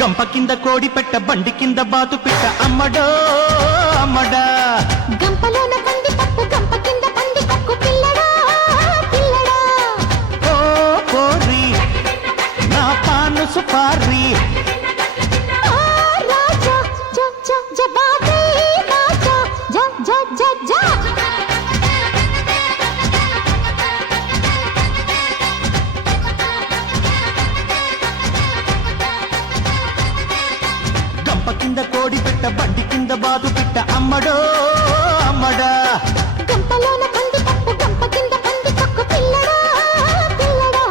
గంప కింద కోడి పెట్ట బండి కింద బాతు పిట్ట అమ్మడో అమ్మడా గంపలోన కంది పప్పు గంప కింద పంది పక్కు పిల్లడా పిల్లడా ఓ కోరి నా పాను సుపారి రాజా జ జ జబాదే రాజా జ జ జ జ కింద కోడి పెట్ట బండి కింద బాదు పిట్ట అమ్మడో అమ్మడా గంపలోన కంది పప్పు గంప కింద పంది పక్కు పిల్లడా పిల్లడా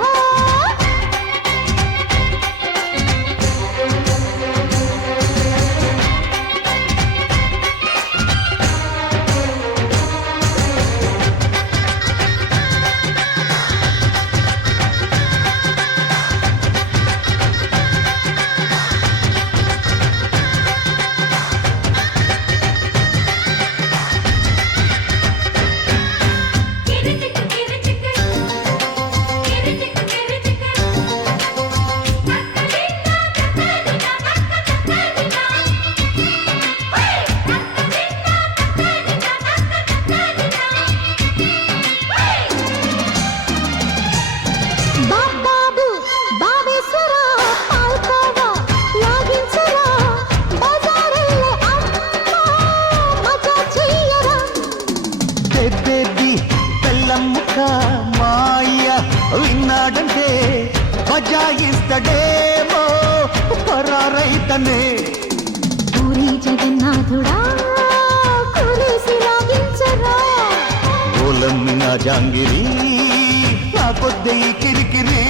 మాయ విన్నాడంటే బజాయిస్తడేమో పరారైతనే పూరి జగన్నాథుడా కురేసి లాగించరా ఓలమ్మి నా జాంగిరి నా కొద్ది కిరికిరి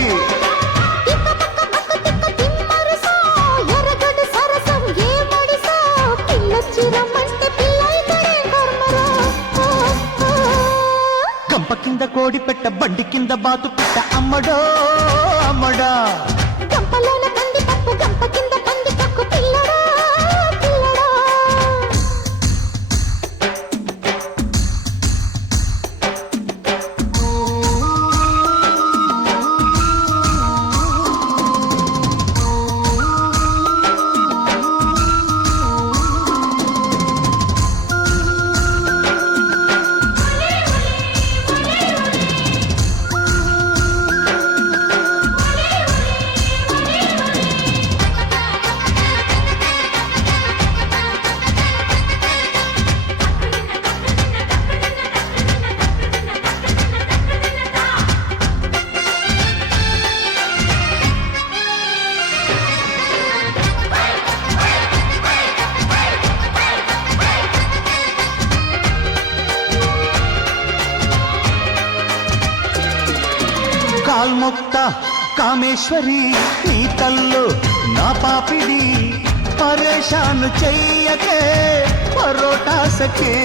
గంప కింద కోడి పెట్ట బండి కింద బాతు పిట్ట అమ్మడో అమ్మడా గంపలోన కంది పప్పు గంప కింద పంది పక్కు పిల్లడా పిల్లడా కాల్మొక్త కామేశ్వరి నీ తల్లు నా పాపిడి పరేషాను చెయ్యకే పరోటాసకే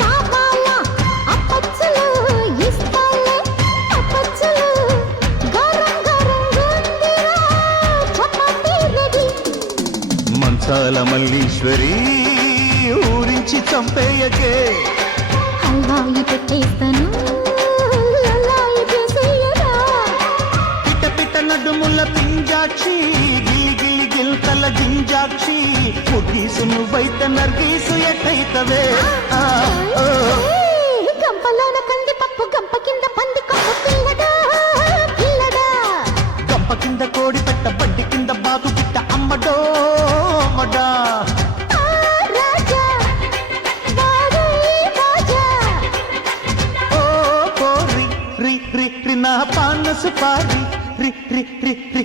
కాపాల అప్పచ్చులు ఇస్తాలే అప్పచ్చులు గరం గరం గుందిరా చపాతీ రెడీ మంచాల మల్లీశ్వరి ఊరించి చంపేయకే హల్వాయి పెట్టేస్తాను నడుముల పింజాక్షి గిలి గిలి గిల్తల జింజాక్షి ముగీసు నువ్వైత నర్గీసు ఎట్టయితవే గంపలోన కంది పప్పు గంప కింద పంది కొప్పు పిల్లడా పిల్లడా గంప కింద కోడి పెట్ట బండి కింద బాతు పిట్ట అమ్మడో అమ్మడా రాజా రాజా ఓ కోరి రి రి రి నా పాన సుపారి రి రి రి రి